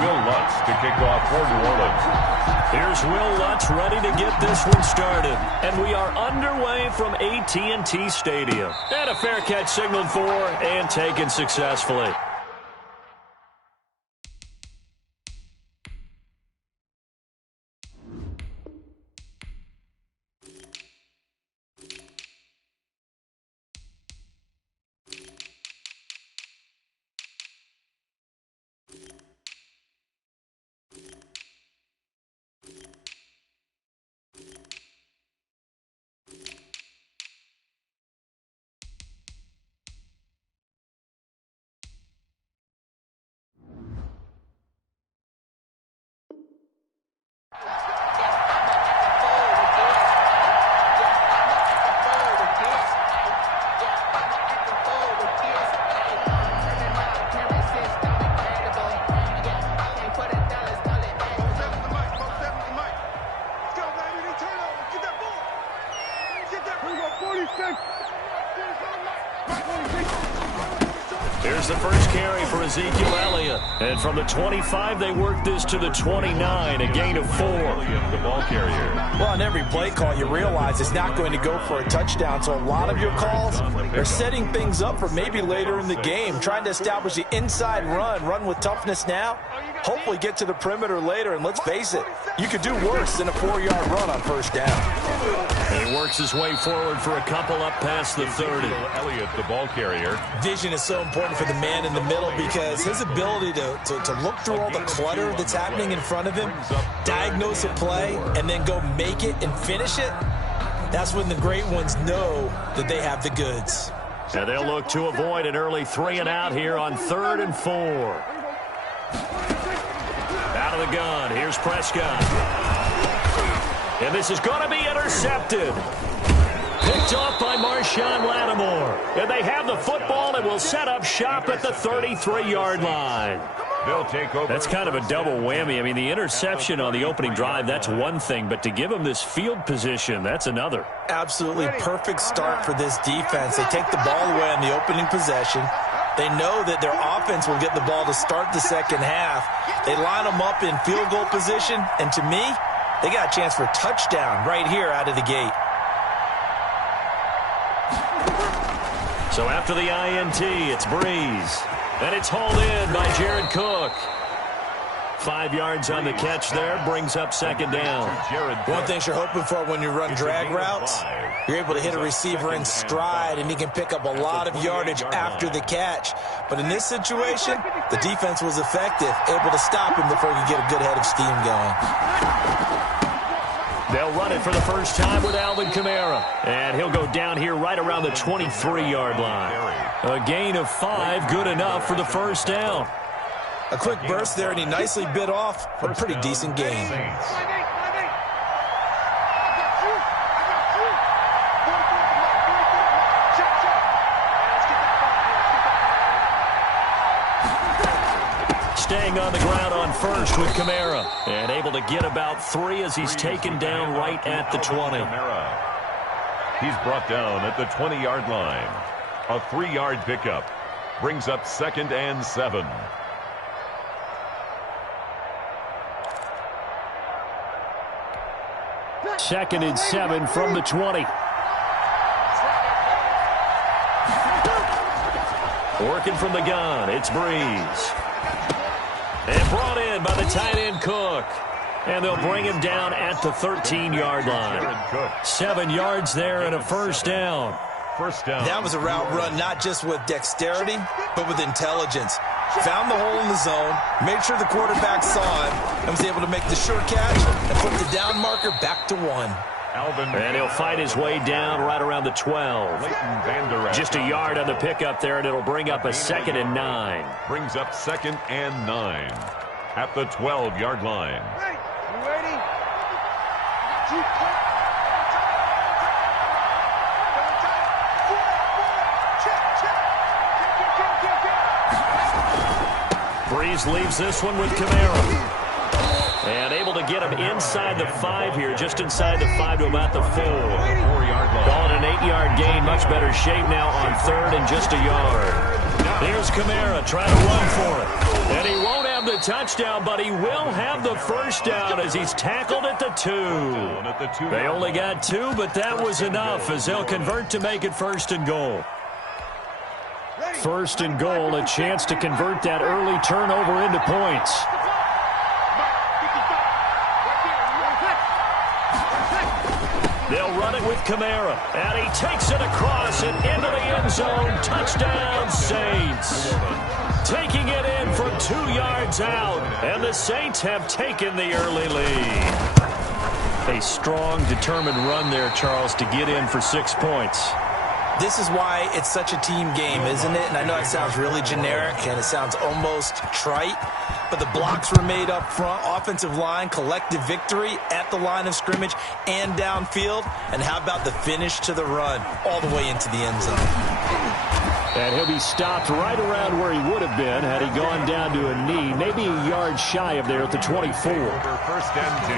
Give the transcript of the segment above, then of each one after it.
Will Lutz to kick off for New Orleans. Here's Will Lutz ready to get this one started. And we are underway from AT&T Stadium. And a fair catch signaled for and taken successfully. Here's the first carry for Ezekiel Elliott. And from the 25, they work this to the 29, a gain of 4. The ball carrier. Well, on every play call, you realize it's not going to go for a touchdown. So a lot of your calls are setting things up for maybe later in the game, trying to establish the inside run with toughness now, hopefully get to the perimeter later. And let's face it, you could do worse than a 4-yard run on first down. And he works his way forward for a couple up past the 30. Elliott, the ball carrier. Vision is so important for the man in the middle because his ability to look through all the clutter that's happening in front of him, diagnose a play, and then go make it and finish it, that's when the great ones know that they have the goods. And they'll look to avoid an early 3-and-out here on 3rd and 4. Out of the gun, here's Prescott. And this is going to be intercepted. Picked off by Marshawn Lattimore. And they have the football and will set up shop at the 33-yard line. They'll take over. That's kind of a double whammy. I mean, the interception on the opening drive, that's one thing. But to give them this field position, that's another. Absolutely perfect start for this defense. They take the ball away on the opening possession. They know that their offense will get the ball to start the second half. They line them up in field goal position. And to me, they got a chance for a touchdown right here out of the gate. So after the INT, it's Breeze. And it's hauled in by Jared Cook. 5 yards on the catch there, brings up second down. One thing you're hoping for when you run drag routes, you're able to hit a receiver in stride, and he can pick up a lot of yardage after the catch. But in this situation, the defense was effective, able to stop him before he could get a good head of steam going. They'll run it for the first time with Alvin Kamara. And he'll go down here right around the 23-yard line. A gain of 5, good enough for the first down. A quick burst there, and he nicely bit off a pretty decent gain. Staying on the ground on first with Kamara. And able to get about 3 as he's taken down right at the 20. He's brought down at the 20-yard line. A 3-yard pickup. Brings up 2nd and 7. Second and 7 from the 20. Working from the gun, it's Breeze. And brought in by the tight end Cook. And they'll bring him down at the 13-yard line. 7 yards there and a first down. That was a route run not just with dexterity, but with intelligence. Found the hole in the zone, made sure the quarterback saw him, and was able to make the sure catch and put the down marker back to 1. And he'll fight his way down right around the 12. Just a yard on the pickup there, and it'll bring up a 2nd and 9. Brings up 2nd and 9 at the 12-yard line. Hey, you ready? Breeze leaves this one with Kamara. And able to get him inside the 5 here, just inside the 5 to about the 4. Calling an 8-yard gain, much better shape now on 3rd and just a yard. Here's Kamara trying to run for it. And he won't have have the touchdown, but he will have the first down as he's tackled at the 2. They only got 2, but that was enough as they'll convert to make it 1st and goal. 1st and goal, a chance to convert that early turnover into points. They'll run it with Kamara, and he takes it across and into the end zone. Touchdown, Saints. Taking it in from 2 yards out, and the Saints have taken the early lead. A strong, determined run there, Charles, to get in for 6 points. This is why it's such a team game, isn't it? And I know it sounds really generic and it sounds almost trite, but the blocks were made up front, offensive line, collective victory at the line of scrimmage and downfield. And how about the finish to the run all the way into the end zone? And he'll be stopped right around where he would have been had he gone down to a knee, maybe a yard shy of there at the 24. 1st and 10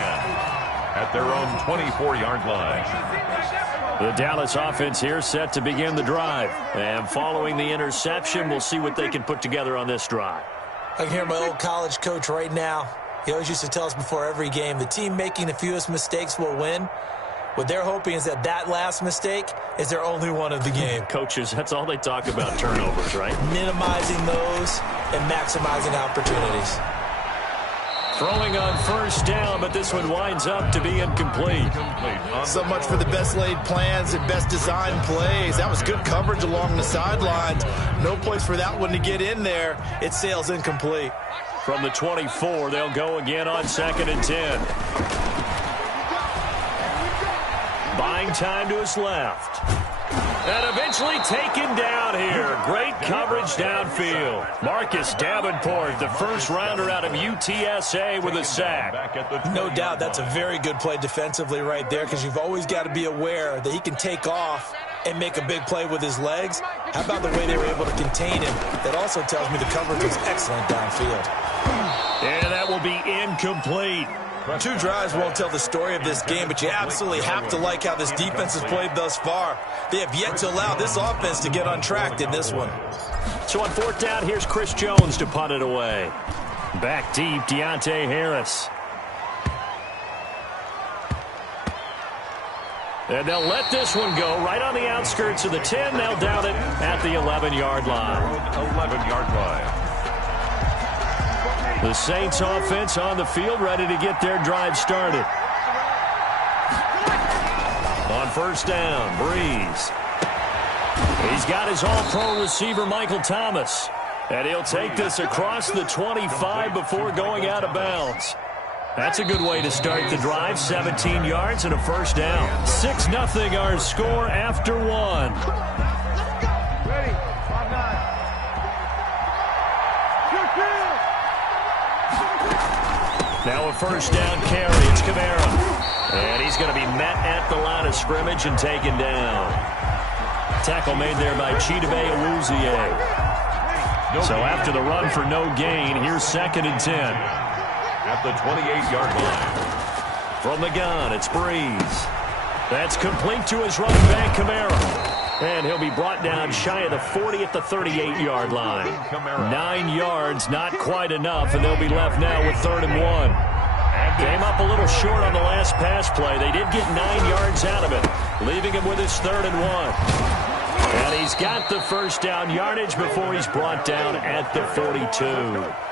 at their own 24-yard line. The Dallas offense here set to begin the drive. And following the interception, we'll see what they can put together on this drive. I can hear my old college coach right now. He always used to tell us before every game, the team making the fewest mistakes will win. What they're hoping is that last mistake is their only one of the game. Coaches, that's all they talk about, turnovers, right? Minimizing those and maximizing opportunities. Throwing on 1st down, but this one winds up to be incomplete. So much for the best laid plans and best designed plays. That was good coverage along the sidelines. No place for that one to get in there. It sails incomplete. From the 24, they'll go again on 2nd and 10. Buying time to his left. And eventually taken down here. Great coverage downfield. Marcus Davenport, the first rounder out of UTSA with a sack. No doubt that's a very good play defensively right there, because you've always got to be aware that he can take off and make a big play with his legs. How about the way they were able to contain him? That also tells me the coverage was excellent downfield. And that will be incomplete. 2 drives won't tell the story of this game, but you absolutely have to like how this defense has played thus far. They have yet to allow this offense to get untracked in this one. So on 4th down, here's Chris Jones to punt it away. Back deep, Deontay Harris. And they'll let this one go right on the outskirts of the 10. They'll down it at the 11-yard line. 11-yard line. The Saints offense on the field, ready to get their drive started. On 1st down, Breeze. He's got his all-pro receiver, Michael Thomas. And he'll take this across the 25 before going out of bounds. That's a good way to start the drive. 17 yards and a 1st down. 6-0 our score after 1. Now a 1st down carry. It's Kamara. And he's going to be met at the line of scrimmage and taken down. Tackle made there by Chidobe Awuzie. So after the run for no gain, here's 2nd and 10. At the 28-yard line. From the gun, it's Breeze. That's complete to his running back, Kamara. And he'll be brought down shy of the 40 at the 38-yard line. 9 yards, not quite enough, and they'll be left now with 3rd and 1. Came up a little short on the last pass play. They did get 9 yards out of it, leaving him with his 3rd and 1. And he's got the 1st down yardage before he's brought down at the 42.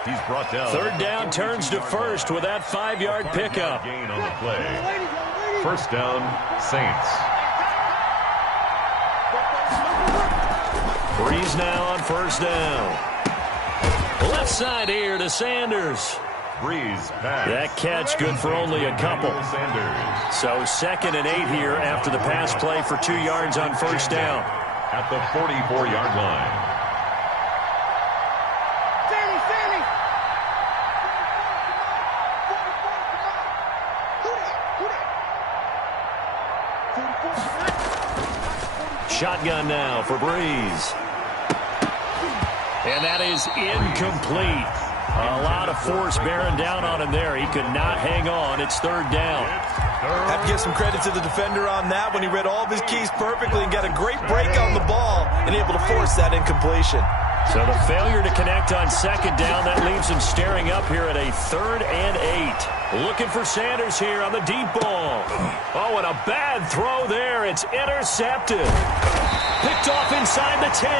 He's brought down. 3rd down turns to 1st with that 5-yard pickup. Gain on the play. 1st down, Saints. Breeze now on 1st down. Left side here to Sanders. Breeze pass. That catch good for only a couple. Sanders. So 2nd and 8 here after the pass play for 2 yards on 1st down. At the 44-yard line. Shotgun now for Breeze. And that is incomplete. A lot of force bearing down on him there. He could not hang on. It's 3rd down. Have to give some credit to the defender on that when he read all of his keys perfectly and got a great break on the ball and able to force that incompletion. So the failure to connect on second down, that leaves him staring up here at a 3rd and 8. Looking for Sanders here on the deep ball. Oh, and a bad throw there. It's intercepted. Picked off inside the 10.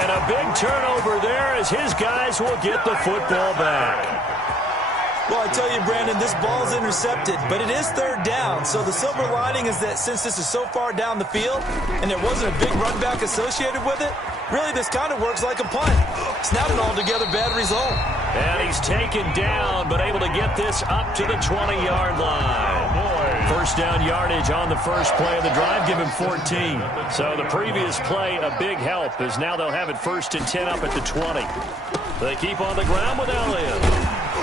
And a big turnover there as his guys will get the football back. Well, I tell you, Brandon, this ball's intercepted, but it is 3rd down. So the silver lining is that since this is so far down the field and there wasn't a big run back associated with it, really this kind of works like a punt. It's not an altogether bad result. And he's taken down, but able to get this up to the 20-yard line. First down yardage on the first play of the drive, give him 14. So the previous play, a big help, as now they'll have it 1st and 10 up at the 20. They keep on the ground with Elliott.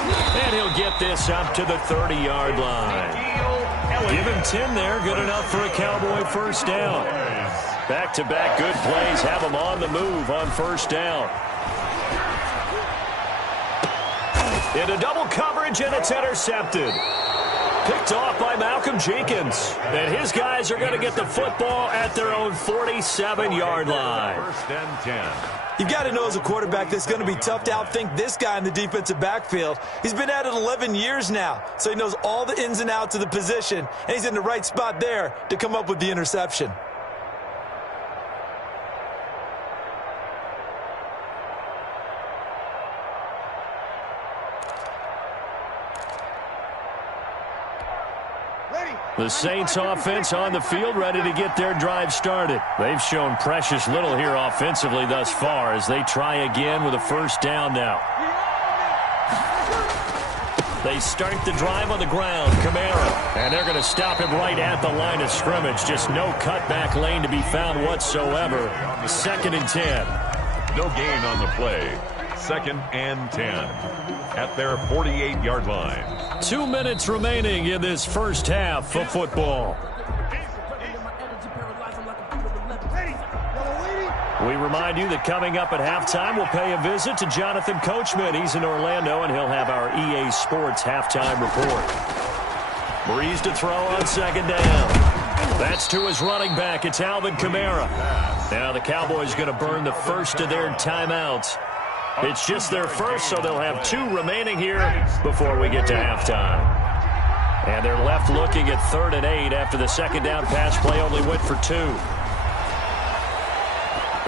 And he'll get this up to the 30-yard line. Give him 10 there, good enough for a Cowboy first down. Back-to-back good plays have him on the move on first down. Into double coverage, and it's intercepted. Picked off by Malcolm Jenkins. And his guys are going to get the football at their own 47-yard line. 1st and 10. You've got to know as a quarterback that's going to be tough to outthink this guy in the defensive backfield. He's been at it 11 years now, so he knows all the ins and outs of the position, and he's in the right spot there to come up with the interception. The Saints offense on the field, ready to get their drive started. They've shown precious little here offensively thus far as they try again with a first down now. They start the drive on the ground. Kamara. And they're going to stop him right at the line of scrimmage. Just no cutback lane to be found whatsoever. 2nd and 10. No gain on the play. 2nd and 10 at their 48-yard line. 2 minutes remaining in this first half of football. We remind you that coming up at halftime, we'll pay a visit to Jonathan Coachman. He's in Orlando, and he'll have our EA Sports halftime report. Breeze to throw on second down. That's to his running back. It's Alvin Kamara. Now the Cowboys going to burn the first of their timeouts. It's just their first, so they'll have 2 remaining here before we get to halftime. And they're left looking at 3rd and 8 after the second down pass play only went for 2.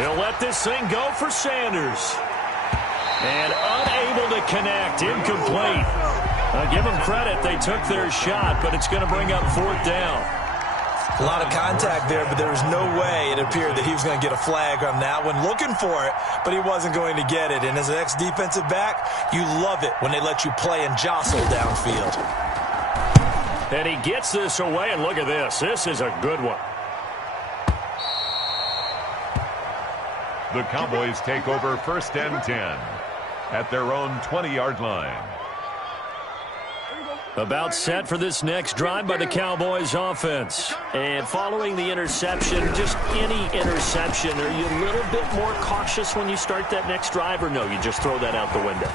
He'll let this thing go for Sanders. And unable to connect, incomplete. I'll give them credit, they took their shot, but it's going to bring up 4th down. A lot of contact there, but there was no way it appeared that he was going to get a flag on that one. Looking for it, but he wasn't going to get it. And as an ex-defensive back, you love it when they let you play and jostle downfield. And he gets this away, and look at this. This is a good one. The Cowboys take over 1st and 10 at their own 20-yard line. About set for this next drive by the Cowboys offense. And following the interception, just any interception, are you a little bit more cautious when you start that next drive, or no, you just throw that out the window?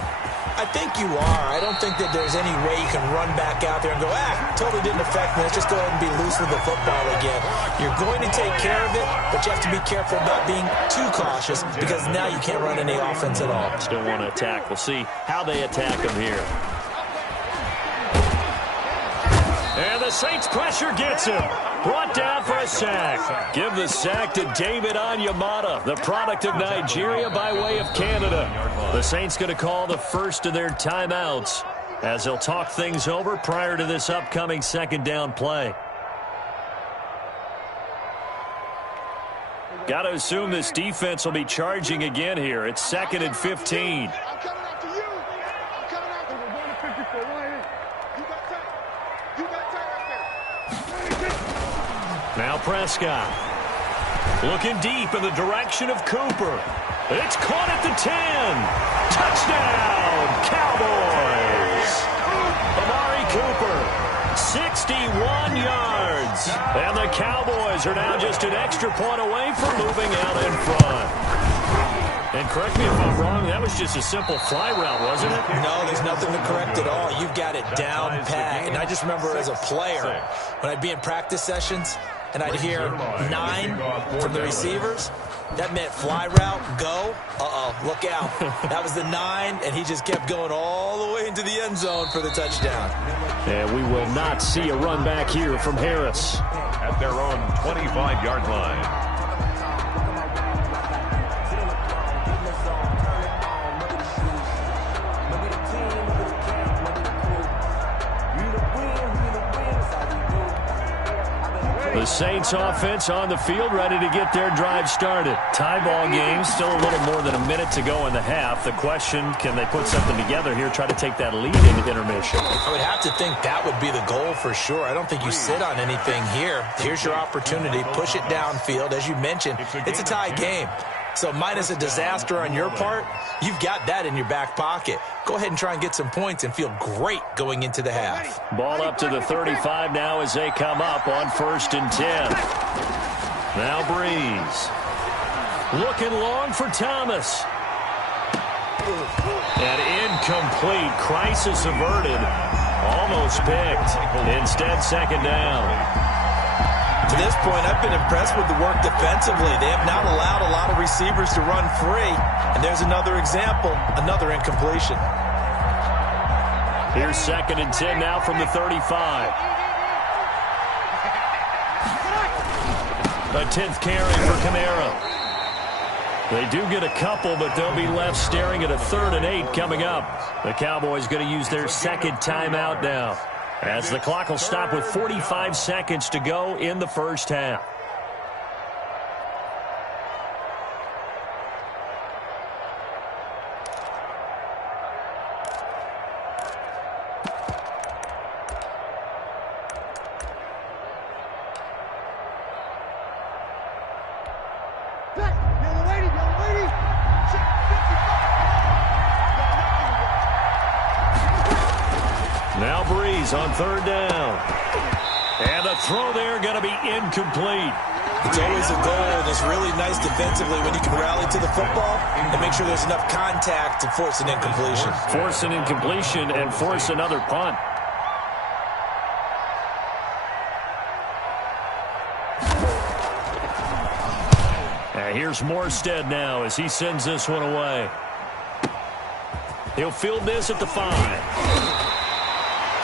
I think you are. I don't think that there's any way you can run back out there and go, totally didn't affect me. Let's just go ahead and be loose with the football again. You're going to take care of it, but you have to be careful about being too cautious because now you can't run any offense at all. Still want to attack. We'll see how they attack them here. And the Saints pressure gets him. Brought down for a sack. Give the sack to David Onyemata, the product of Nigeria by way of Canada. The Saints going to call the first of their timeouts as they'll talk things over prior to this upcoming second down play. Got to assume this defense will be charging again here. It's 2nd and 15. Now Prescott looking deep in the direction of Cooper. It's caught at the 10. Touchdown, Cowboys. Amari Cooper, 61 yards. And the Cowboys are now just an extra point away from moving out in front. And correct me if I'm wrong, that was just a simple fly route, wasn't it? No, there's nothing to correct at all. You've got it down pat. And I just remember as a player, when I'd be in practice sessions, and I'd hear 9 from the receivers, That meant fly route, go. Look out. That was the 9, and he just kept going all the way into the end zone for the touchdown. And we will not see a run back here from Harris. At their own 25-yard line. The Saints offense on the field, ready to get their drive started. Tie ball game, still a little more than a minute to go in the half. The question, can they put something together here, try to take that lead into intermission? I would have to think that would be the goal for sure. I don't think you sit on anything here. Here's your opportunity. Push it downfield. As you mentioned, it's a tie game. So minus a disaster on your part, you've got that in your back pocket. Go ahead and try and get some points and feel great going into the half. Ball up to the 35 now as they come up on 1st and 10. Now Breeze. Looking long for Thomas. And incomplete. Crisis averted. Almost picked. Instead, 2nd down. To this point, I've been impressed with the work defensively. They have not allowed a lot of receivers to run free. And there's another example, another incompletion. Here's 2nd and 10 now from the 35. A 10th carry for Kamara. They do get a couple, but they'll be left staring at a 3rd and 8 coming up. The Cowboys going to use their 2nd timeout now, as the clock will stop with 45 seconds to go in the first half. Now Breeze on 3rd down. And the throw there going to be incomplete. It's always a goal, and it's really nice defensively when you can rally to the football and make sure there's enough contact to force an incompletion. Force an incompletion and force another punt. And here's Morstead now as he sends this one away. He'll field this at the 5.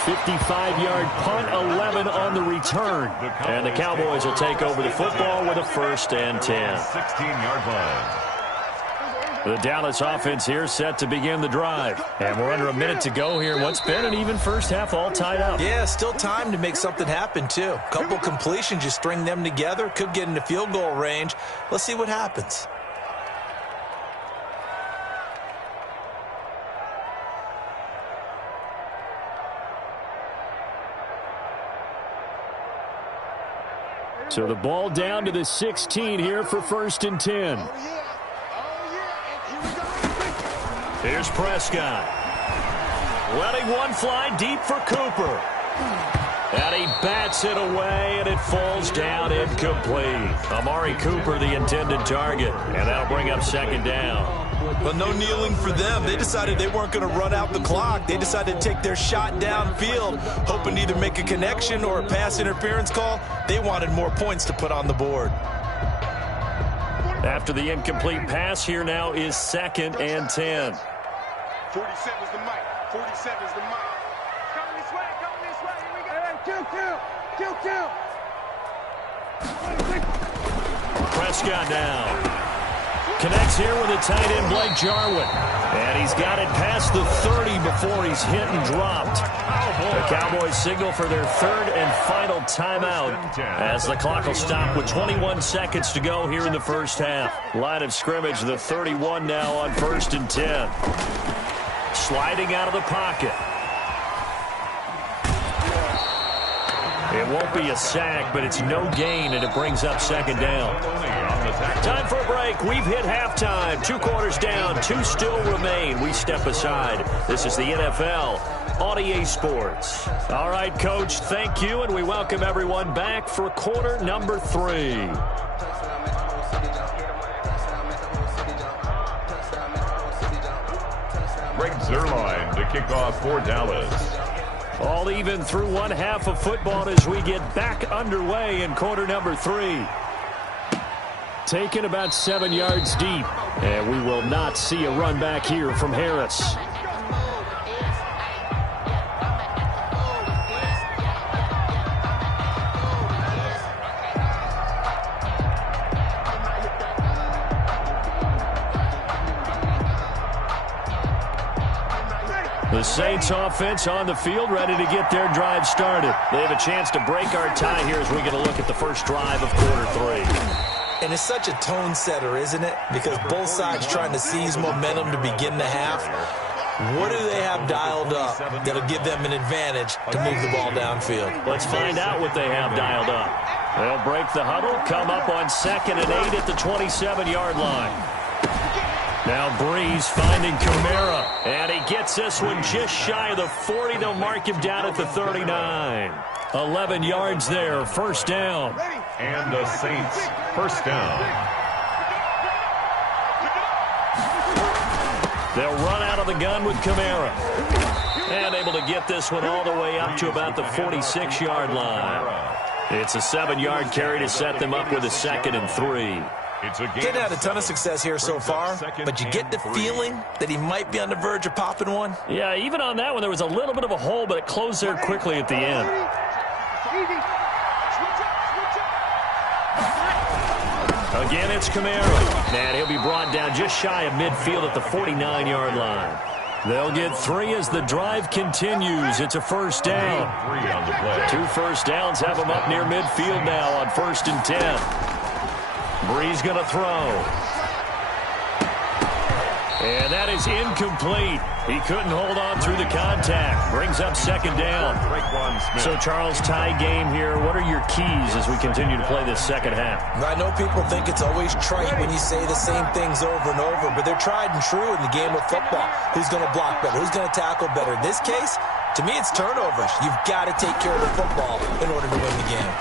55-yard punt, 11 on the return. And the Cowboys will take over the football with a 1st and 10. 16-yard line. The Dallas offense here set to begin the drive. And we're under a minute to go here. What's been an even first half, all tied up. Yeah, still time to make something happen, too. Couple completions, you string them together. Could get into field goal range. Let's see what happens. So the ball down to the 16 here for 1st and 10. Here's Prescott. Letting one fly deep for Cooper. And he bats it away, and it falls down incomplete. Amari Cooper, the intended target. And that'll bring up 2nd down. Well, no kneeling for them. They decided they weren't going to run out the clock. They decided to take their shot downfield, hoping to either make a connection or a pass interference call. They wanted more points to put on the board. After the incomplete pass, here now is 2nd and 10. 47's the mic. 47's the mic. Coming this way. Coming this way. Here we go. Kill. Prescott down. Connects here with a tight end, Blake Jarwin. And he's got it past the 30 before he's hit and dropped. The Cowboys signal for their 3rd and final timeout as the clock will stop with 21 seconds to go here in the first half. Line of scrimmage, the 31 now on 1st and 10. Sliding out of the pocket. It won't be a sack, but it's no gain, and it brings up 2nd down. Time for a break. We've hit halftime. 2 quarters down. 2 still remain. We step aside. This is the NFL on EA Sports. All right, Coach, thank you, and we welcome everyone back for quarter number 3. Greg Zuerlein to kick off for Dallas. All even through one half of football as we get back underway in quarter number 3. taken about 7 yards deep. And we will not see a run back here from Harris. The Saints offense on the field, ready to get their drive started. They have a chance to break our tie here as we get a look at the first drive of quarter 3. And it's such a tone setter, isn't it? Because both sides trying to seize momentum to begin the half. What do they have dialed up that'll give them an advantage to move the ball downfield? Let's find out what they have dialed up. They'll break the huddle, come up on 2nd and 8 at the 27-yard line. Now Breeze finding Kamara, and he gets this one just shy of the 40. They'll mark him down at the 39. 11 yards there, first down. And the Saints, first down. They'll run out of the gun with Kamara. And able to get this one all the way up to about the 46-yard line. It's a 7-yard carry to set them up with a 2nd and 3. Getting had a ton of success here so far, but you get the feeling that he might be on the verge of popping one. Yeah, even on that one, there was a little bit of a hole, but it closed there quickly at the end. Again, it's Kamara. And he'll be brought down just shy of midfield at the 49-yard line. They'll get 3 as the drive continues. It's a first down. 2 first downs have them up near midfield now on 1st and 10. Breeze going to throw. And that is incomplete. He couldn't hold on through the contact. Brings up 2nd down. So, Charles, tie game here. What are your keys as we continue to play this second half? I know people think it's always trite when you say the same things over and over, but they're tried and true in the game of football. Who's going to block better? Who's going to tackle better? In this case, to me, it's turnovers. You've got to take care of the football in order to win the game.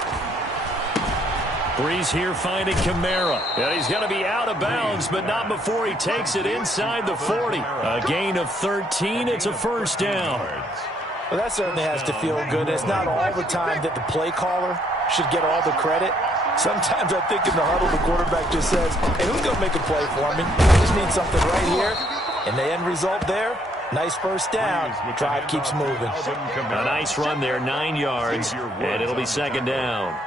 Breeze here finding Kamara. And he's going to be out of bounds, but not before he takes it inside the 40. A gain of 13. It's a first down. Well, that certainly has to feel good. It's not all the time that the play caller should get all the credit. Sometimes I think in the huddle, the quarterback just says, hey, who's going to make a play for me? I just need something right here. And the end result there, nice first down. Drive keeps moving. A nice run there, 9 yards, and it'll be 2nd down.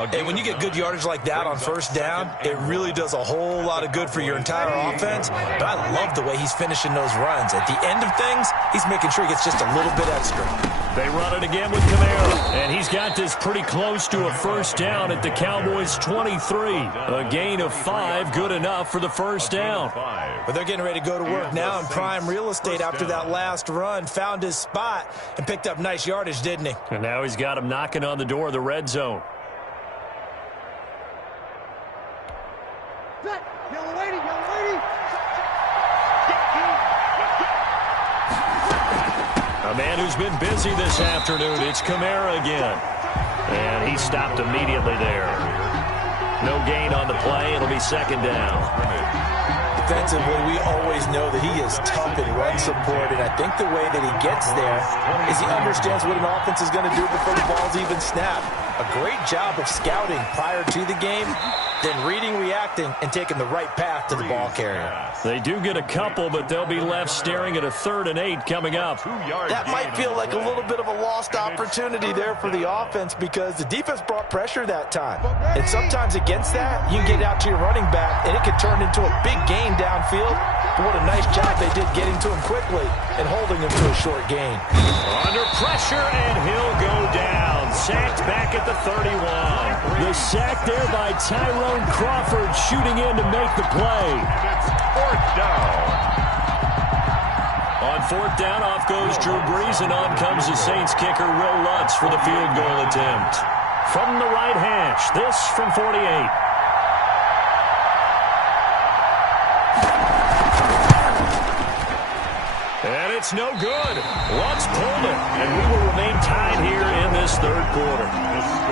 And when you get good yardage like that on first down, it really does a whole lot of good for your entire offense. But I love the way he's finishing those runs. At the end of things, he's making sure he gets just a little bit extra. They run it again with Kamara. And he's got this pretty close to a first down at the Cowboys' 23. A gain of 5, good enough for the first down. But they're getting ready to go to work now in prime real estate after that last run. Found his spot and picked up nice yardage, didn't he? And now he's got him knocking on the door of the red zone. A man who's been busy this afternoon, it's Kamara again. And he stopped immediately there. No gain on the play. It'll be 2nd down. Defensively, we always know that he is tough in run support, and I think the way that he gets there is he understands what an offense is going to do before the ball's even snapped. A great job of scouting prior to the game, then reading, reacting, and taking the right path to the ball carrier. They do get a couple, but they'll be left staring at a 3rd and 8 coming up. That might feel like a little bit of a lost opportunity there for the offense because the defense brought pressure that time. And sometimes against that, you can get out to your running back, and it can turn into a big gain downfield. But what a nice job they did getting to him quickly and holding him to a short gain. Under pressure, and he'll go down. Sacked back at the 31. The sack there by Tyrone Crawford shooting in to make the play. Fourth down. On 4th down, off goes Drew Brees, and on comes the Saints kicker, Will Lutz, for the field goal attempt. From the right hash, this from 48. And it's no good. Lutz pulled it, and we will remain tied here in this this third quarter.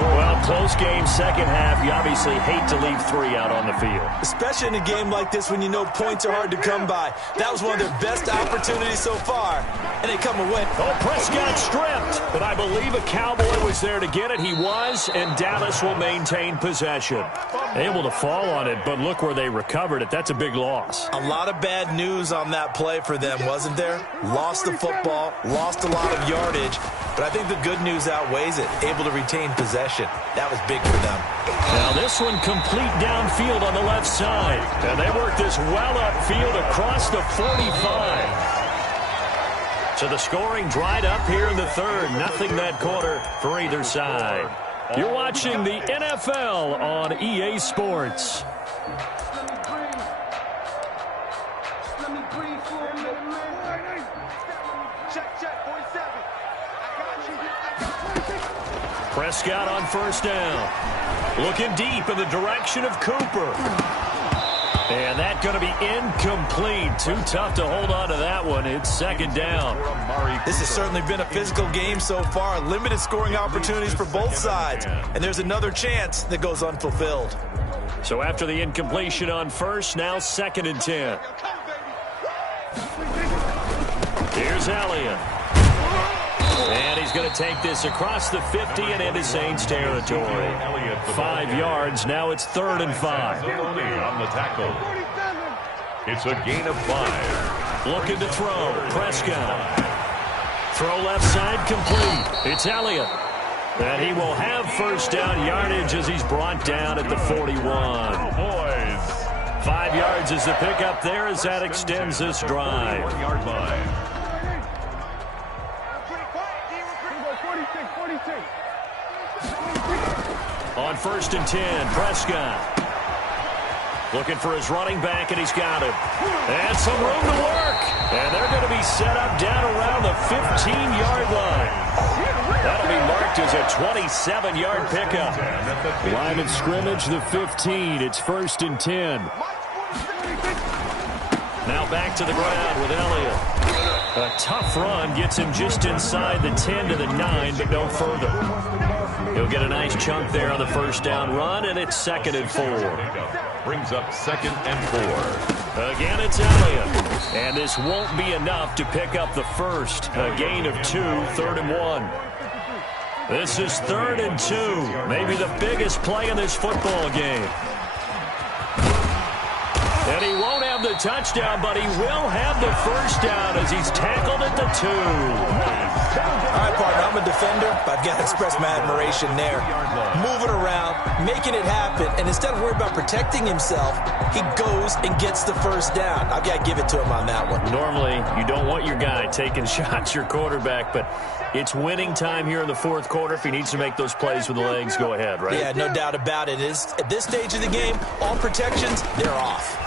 Well, close game, second half. You obviously hate to leave 3 out on the field. Especially in a game like this when you know points are hard to come by. That was one of their best opportunities so far, and they come away. Oh, Prescott stripped, but I believe a Cowboy was there to get it. He was, and Dallas will maintain possession. Able to fall on it, but look where they recovered it. That's a big loss. A lot of bad news on that play for them, wasn't there? Lost the football, lost a lot of yardage, but I think the good news outweighs it. Able to retain possession. That was big for them. Now this one complete downfield on the left side. And they work this well upfield across the 45. So the scoring dried up here in the third. Nothing that quarter for either side. You're watching the NFL on EA Sports. Prescott on first down. Looking deep in the direction of Cooper. And that's going to be incomplete. Too tough to hold on to that one. It's second down. This has certainly been a physical game so far. Limited scoring opportunities for both sides. And there's another chance that goes unfulfilled. So after the incompletion on first, now 2nd and 10. Here's Elliott. And he's going to take this across the 50 and into Saints territory. 5 yards. Now it's 3rd and 5. On the tackle. It's a gain of 5. Looking to throw. Prescott. Throw left side complete. It's Elliott. And he will have first down yardage as he's brought down at the 41. 5 yards is the pickup there as that extends this drive. 4-yard line. On 1st and 10, Prescott. Looking for his running back, and he's got it. And some room to work. And they're going to be set up down around the 15-yard line. That'll be marked as a 27-yard pickup. Line of scrimmage, the 15. It's 1st and 10. Now back to the ground with Elliott. A tough run gets him just inside the 10 to the 9, but no further. He'll get a nice chunk there on the first down run, and it's 2nd and 4. Brings up 2nd and 4. Again, it's Elliott. And this won't be enough to pick up the first. A gain of 2, 3rd and 1. This is 3rd and 2. Maybe the biggest play in this football game. And he won't have the touchdown, but he will have the first down as he's tackled at the 2. All right, partner, I'm a defender, but I've got to express my admiration there. Moving around, making it happen, and instead of worrying about protecting himself, he goes and gets the first down. I've got to give it to him on that one. Normally, you don't want your guy taking shots, your quarterback, but it's winning time here in the 4th quarter. If he needs to make those plays with the legs, go ahead, right? Yeah, no doubt about it. At this stage of the game, all protections, they're off.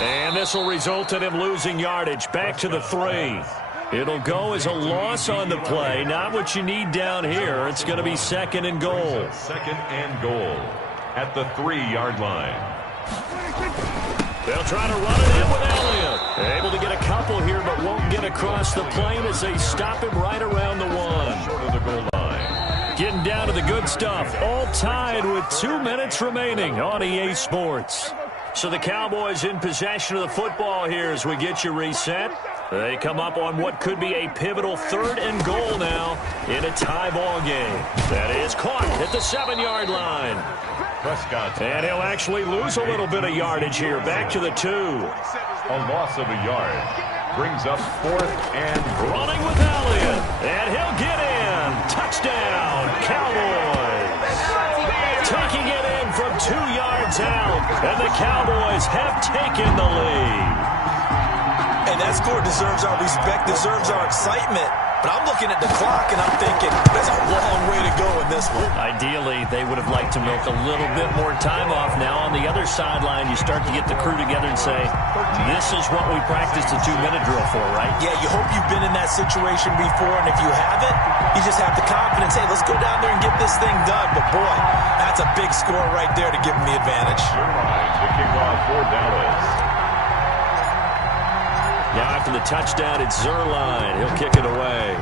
And this will result in him losing yardage. Back to the 3. It'll go as a loss on the play. Not what you need down here. It's going to be 2nd and goal. 2nd and goal at the 3-yard line. They'll try to run it in with Elliott. Able to get a couple here, but won't get across the plane as they stop him right around the 1. Short of the goal line. Getting down to the good stuff. All tied with 2 minutes remaining on EA Sports. So the Cowboys in possession of the football here as we get you reset. They come up on what could be a pivotal 3rd and goal now in a tie ball game. That is caught at the 7-yard line. Prescott. And he'll actually lose a little bit of yardage here. Back to the 2. A loss of a yard. Brings up 4th and running with Elliott. And he'll get in. Touchdown, Cowboys. Taking it in from 2 yards out. And the Cowboys have taken the lead. And that score deserves our respect, deserves our excitement. But I'm looking at the clock, and I'm thinking, there's a long way to go in this one. Ideally, they would have liked to milk a little bit more time off. Now, on the other sideline, you start to get the crew together and say, this is what we practiced a 2-minute drill for, right? Yeah, you hope you've been in that situation before, and if you haven't, you just have the confidence, hey, let's go down there and get this thing done. But, boy, that's a big score right there to give them the advantage. The kickoff for Dallas. Now after the touchdown, it's Zerline. He'll kick it away.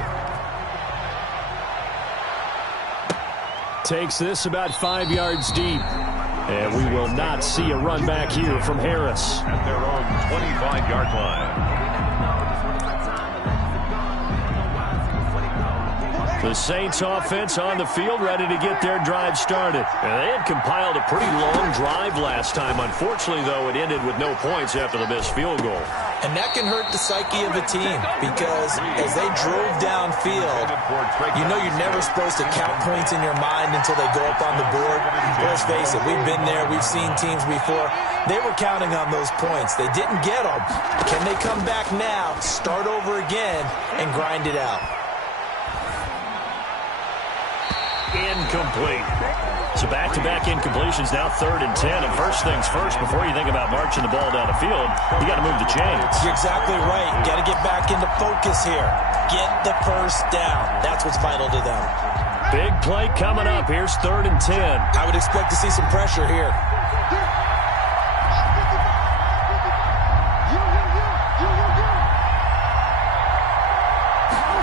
Takes this about 5 yards deep. And we will not see a run back here from Harris. At their own 25-yard line. The Saints offense on the field, ready to get their drive started. And they had compiled a pretty long drive last time. Unfortunately, though, it ended with no points after the missed field goal. And that can hurt the psyche of a team because as they drove downfield, you know you're never supposed to count points in your mind until they go up on the board. But let's face it, we've been there. We've seen teams before. They were counting on those points. They didn't get them. Can they come back now, start over again, and grind it out? Incomplete. So back-to-back incompletions, now 3rd and 10. And first things first, before you think about marching the ball down the field, you got to move the chains. You're exactly right. Got to get back into focus here. Get the first down. That's what's vital to them. Big play coming up. Here's 3rd and 10. I would expect to see some pressure here.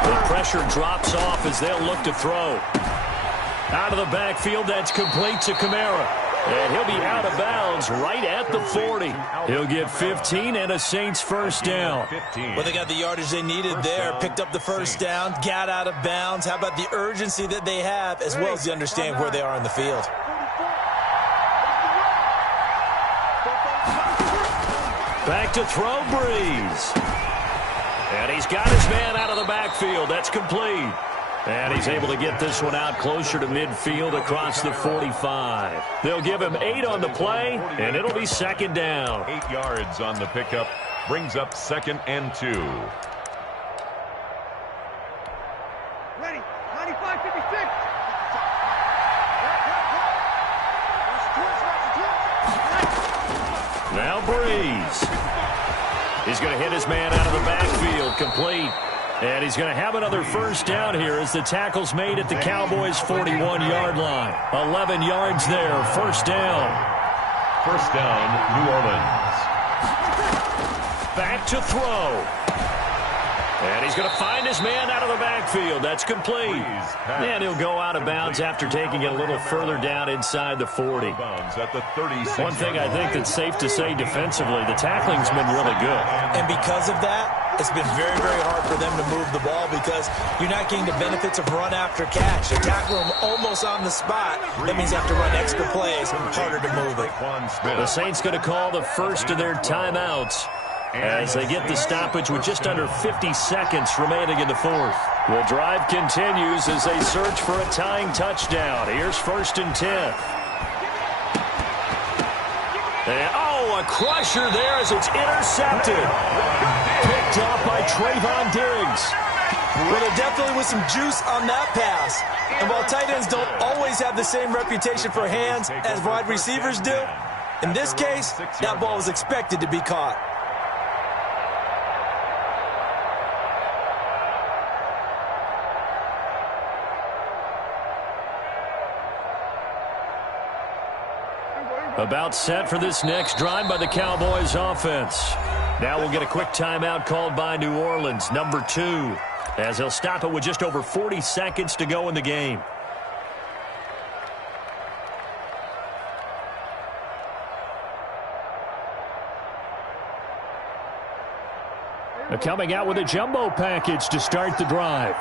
The pressure drops off as they'll look to throw. Out of the backfield, that's complete to Kamara. And he'll be out of bounds right at the 40. He'll get 15 and a Saints first down. Well, they got the yardage they needed there, picked up the first down, got out of bounds. How about the urgency that they have as well as you understand where they are on the field? Back to throw, Breeze. And he's got his man out of the backfield. That's complete. And he's able to get this one out closer to midfield across the 45. They'll give him 8 on the play, and it'll be 2nd down. 8 yards on the pickup. Brings up 2nd and 2. Ready, 95-56. Now Breeze. He's going to hit his man out of the backfield, complete. And he's going to have another first down here as the tackle's made at the Cowboys' 41-yard line. 11 yards there, first down. First down, New Orleans. Back to throw. And he's going to find his man out of the backfield. That's complete. And he'll go out of bounds after taking it a little further down inside the 40. At the 36. One thing I think that's safe to say defensively, the tackling's been really good. And because of that, it's been very, very hard for them to move the ball because you're not getting the benefits of run after catch. You tackle them almost on the spot. That means you have to run extra plays, harder to move it. The Saints going to call the first of their timeouts as they get the stoppage with just under 50 seconds remaining in the 4th. The drive continues as they search for a tying touchdown. Here's 1st and 10. And, a crusher there as it's intercepted. Picked up by Trayvon Diggs. Well, there definitely was some juice on that pass. And while tight ends don't always have the same reputation for hands as wide receivers do, in this case, that ball was expected to be caught. About set for this next drive by the Cowboys offense. Now we'll get a quick timeout called by New Orleans, number 2, as they'll stop it with just over 40 seconds to go in the game. They're coming out with a jumbo package to start the drive.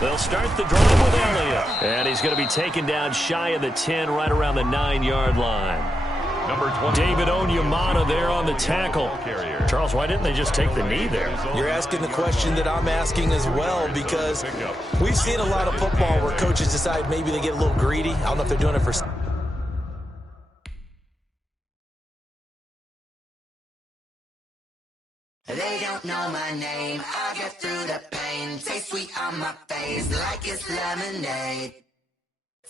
They'll start the drive with Elliott. And he's going to be taken down shy of the 10, right around the 9-yard line. Number 20. David Onyemata there on the tackle. Charles, why didn't they just take the knee there? You're asking the question that I'm asking as well because we've seen a lot of football where coaches decide maybe they get a little greedy. I don't know if they're doing it for... They don't know my name, I get through the pain. Taste sweet on my face like it's lemonade.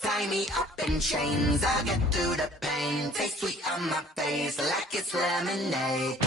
Tie me up in chains, I get through the pain. Taste sweet on my face like it's lemonade.